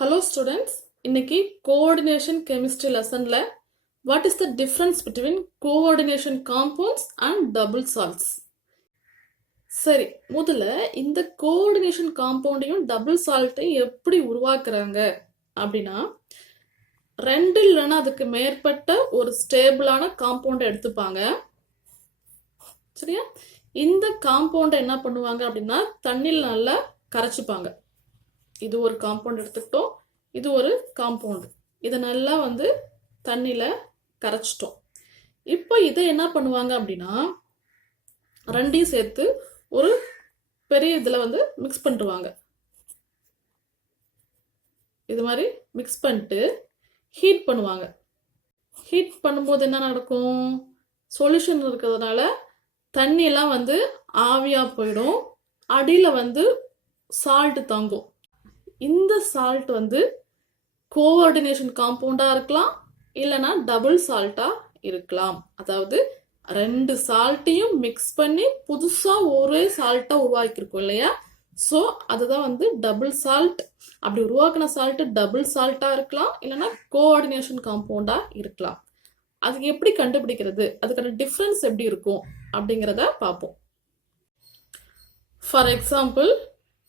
Hello students, இன்னைக்கு coordination chemistry lessonல what is the difference between coordination compounds and double salts? சரி, முதல்ல இந்த coordination compoundையும் double saltையும் எப்படி உருவாக்குறாங்க அப்படின்னா ரெண்டு இல்லைன்னா அதுக்கு மேற்பட்ட ஒரு ஸ்டேபிளான காம்பவுண்டை எடுத்துப்பாங்க. சரியா? இந்த காம்பவுண்டை என்ன பண்ணுவாங்க அப்படின்னா தண்ணியில் நல்லா கரைச்சிப்பாங்க. இது ஒரு காம்பவுண்ட் எடுத்துக்கிட்டோம், இது ஒரு காம்பவுண்ட். இதை நல்லா தண்ணியில் கரைச்சிட்டோம். இப்போ இதை என்ன பண்ணுவாங்க அப்படின்னா ரெண்டையும் சேர்த்து ஒரு பெரிய இதில் மிக்ஸ் பண்ணிடுவாங்க. இது மாதிரி மிக்ஸ் பண்ணிட்டு ஹீட் பண்ணுவாங்க. ஹீட் பண்ணும்போது என்ன நடக்கும்? சொல்யூஷன் இருக்கிறதுனால தண்ணியெல்லாம் ஆவியாக போயிடும். அடியில் சால்ட் தங்கும். இந்த சால்ட் கோஆர்டினேஷன் காம்பவுண்டாக இருக்கலாம், இல்லைன்னா டபுள் சால்ட்டாக இருக்கலாம். அதாவது ரெண்டு சால்ட்டையும் மிக்ஸ் பண்ணி புதுசாக ஒரே சால்ட்டாக உருவாக்கியிருக்கோம் இல்லையா? ஸோ அதுதான் டபுள் சால்ட். அப்படி உருவாக்கின சால்ட்டு டபுள் சால்ட்டாக இருக்கலாம், இல்லைன்னா கோஆர்டினேஷன் காம்பவுண்டாக இருக்கலாம். அதுக்கு எப்படி கண்டுபிடிக்கிறது, அதுக்கான டிஃப்ரென்ஸ் எப்படி இருக்கும் அப்படிங்கிறத பார்ப்போம். For example,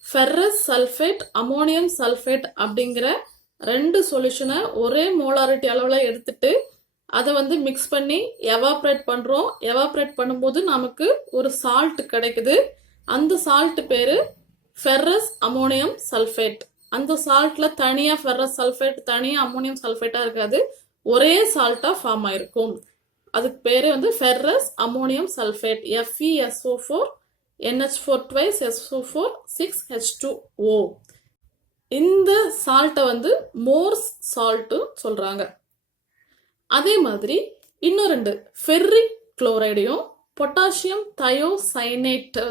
ferrous sulphate, ammonium sulphate அப்படிங்கிற ரெண்டு சொல்யூஷனை ஒரே மோலாரிட்டி அளவில் எடுத்துட்டு அதை மிக்ஸ் பண்ணி எவாப்ரேட் பண்ணுறோம். எவாப்ரேட் பண்ணும்போது நமக்கு ஒரு சால்ட் கிடைக்குது. அந்த சால்ட் பேர் ஃபெர்ரஸ் அமோனியம் சல்ஃபேட். அந்த சால்ட்டில் தனியாக ஃபெர்ரஸ் சல்ஃபேட் தனியாக அமோனியம் சல்ஃபேட்டாக இருக்காது, ஒரே சால்ட்டாக ஃபார்ம் ஆயிருக்கும். அதுக்கு பேர் ferrous ammonium sulphate. FeSO4 NH4 twice SO4 6H2O. இந்த சால்ட்டை மோர்ஸ் சால்ட்டு சொல்கிறாங்க. அதே மாதிரி இன்னும் ரெண்டு ஃபெர்ரிக் குளோரைடையும் பொட்டாசியம் தயோசைனேட்டை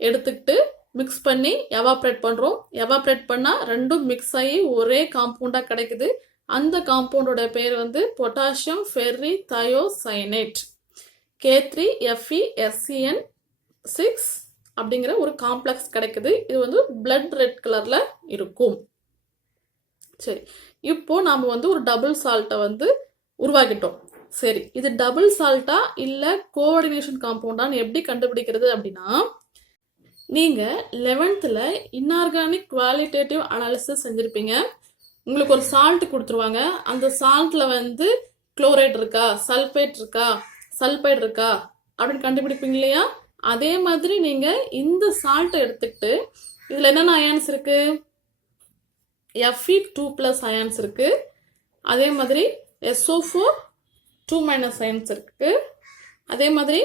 எடுத்துக்கிட்டு மிக்ஸ் பண்ணி எவாப்ரேட் பண்ணுறோம். எவாப்ரேட் பண்ணால் ரெண்டும் மிக்ஸ் ஆகி ஒரே காம்பவுண்டாக கிடைக்குது. அந்த காம்பவுண்டோட பேர் பொட்டாசியம் ஃபெர்ரி தயோசைனேட். K3FeSCN6 அப்படிங்கிற ஒரு காம்ப்ளெக்ஸ் கிடைக்குது. இது பிளட் ரெட் கலரில் இருக்கும். சரி, இப்போ நாம் ஒரு டபுள் சால்ட்டை உருவாக்கிட்டோம். சரி, இது டபுள் சால்ட்டா இல்லை கோஆர்டினேஷன் காம்பவுண்டான்னு எப்படி கண்டுபிடிக்கிறது அப்படின்னா, நீங்கள் 11th இன்ஆர்கானிக் குவாலிட்டேட்டிவ் அனாலிசிஸ் செஞ்சுருப்பீங்க. உங்களுக்கு ஒரு சால்ட் கொடுத்துருவாங்க. அந்த சால்ட்டில் குளோரைட் இருக்கா, சல்ஃபேட் இருக்கா, சல்பைட் இருக்கா அப்படின்னு கண்டுபிடிப்பீங்க இல்லையா? அதே மாதிரி நீங்கள் இந்த சால்ட்டை எடுத்துக்கிட்டு இதில் என்னென்ன அயான்ஸ் இருக்குது? Fe2+ அயான்ஸ் இருக்குது. அதே மாதிரி SO4 2- அயான்ஸ் இருக்குது. அதே மாதிரி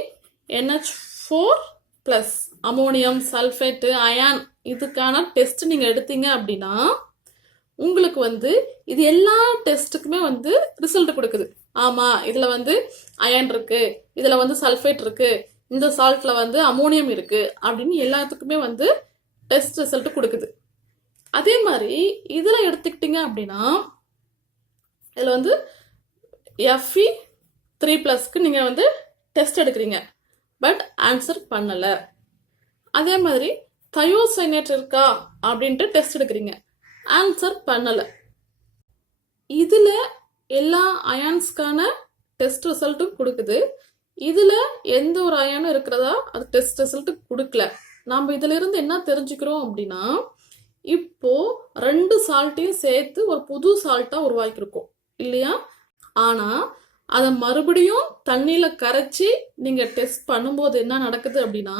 NH4+ அமோனியம் சல்ஃபேட்டு அயான். இதுக்கான டெஸ்ட் நீங்கள் எடுத்தீங்க அப்படின்னா உங்களுக்கு இது எல்லா டெஸ்ட்டுக்குமே ரிசல்ட் கொடுக்குது. ஆமாம், இதில் அயன் இருக்குது, இதில் சல்ஃபேட் இருக்குது, இந்த சால்ட்டில் அமோனியம் இருக்குது அப்படின்னு எல்லாத்துக்குமே டெஸ்ட் ரிசல்ட் கொடுக்குது. அதே மாதிரி இதில் எடுத்துக்கிட்டிங்க அப்படின்னா இதில் Fe3+க்கு நீங்கள் டெஸ்ட் எடுக்கிறீங்க, பட் ஆன்சர் பண்ணலை. அதே மாதிரி தயோசைனேட் இருக்கா அப்படின்ட்டு டெஸ்ட் எடுக்கிறீங்க, ஆன்சர் பண்ணலை. இதில் எல்லா அயான்ஸ்க்கான டெஸ்ட் ரிசல்ட்டும் கொடுக்குது. இதில் எந்த ஒரு அயானும் இருக்கிறதா அது டெஸ்ட் ரிசல்ட் கொடுக்கல. நம்ம இதிலிருந்து என்ன தெரிஞ்சுக்கிறோம் அப்படின்னா, இப்போ ரெண்டு சால்ட்டையும் சேர்த்து ஒரு புது சால்ட்டாக உருவாக்கியிருக்கோம் இல்லையா? ஆனால் அதை மறுபடியும் தண்ணியில் கரைச்சி நீங்கள் டெஸ்ட் பண்ணும்போது என்ன நடக்குது அப்படின்னா,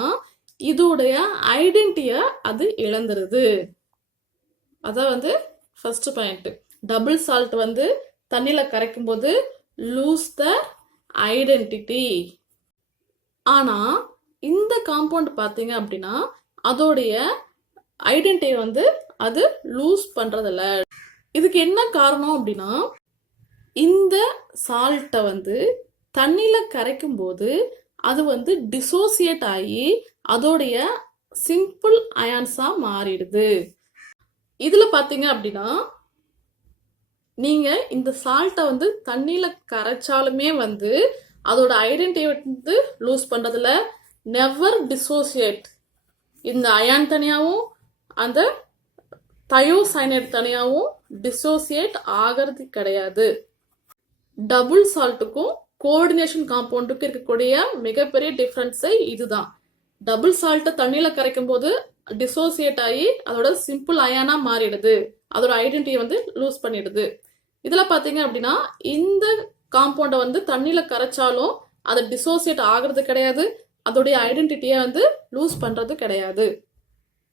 இதோடைய ஐடென்டிட்டியை அது இழந்துருது. அதான் ஃபர்ஸ்ட் பாயிண்ட். டபுள் சால்ட் தண்ணியில் கரைக்கும் போது லூஸ் த ஐடென்டிட்டி. ஆனால் இந்த காம்பவுண்ட் பார்த்தீங்க அப்படின்னா அதோடைய ஐடென்டிட்டியை அது லூஸ் பண்ணுறதில்ல. இதுக்கு என்ன காரணம் அப்படின்னா, இந்த சால்ட்டை தண்ணியில் கரைக்கும் போது அது டிசோசியேட் ஆகி அதோடைய சிம்பிள் அயான்ஸாக மாறிடுது. இதில் பார்த்தீங்க அப்படின்னா நீங்கள் இந்த சால்ட்டை தண்ணியில் கரைச்சாலுமே அதோட ஐடென்டிட்டியை லூஸ் பண்ணுறதில்ல. Never dissociate. இந்த அயான் தனியாகவும் அந்த தயோசைனேட் தனியாகவும் டிசோசியேட் ஆகிறது கிடையாது. டபுள் சால்ட்டுக்கும் கோஆர்டினேஷன் காம்பவுண்டுக்கும் இருக்கக்கூடிய மிகப்பெரிய டிஃப்ரென்ஸே இதுதான். டபுள் சால்ட்டை தண்ணியில் கரைக்கும் போது டிசோசியேட் ஆகி அதோட சிம்பிள் அயானா மாறிடுது, அதோட ஐடென்டிட்டியை வந்து லூஸ் பண்ணிடுது. இதில் பார்த்தீங்க அப்படின்னா இந்த காம்பவுண்டை வந்து தண்ணியில் கரைச்சாலும் அது டிசோசியேட் ஆகிறது கிடையாது, அதோடைய ஐடென்டிட்டியை வந்து லூஸ் பண்ணுறது கிடையாது.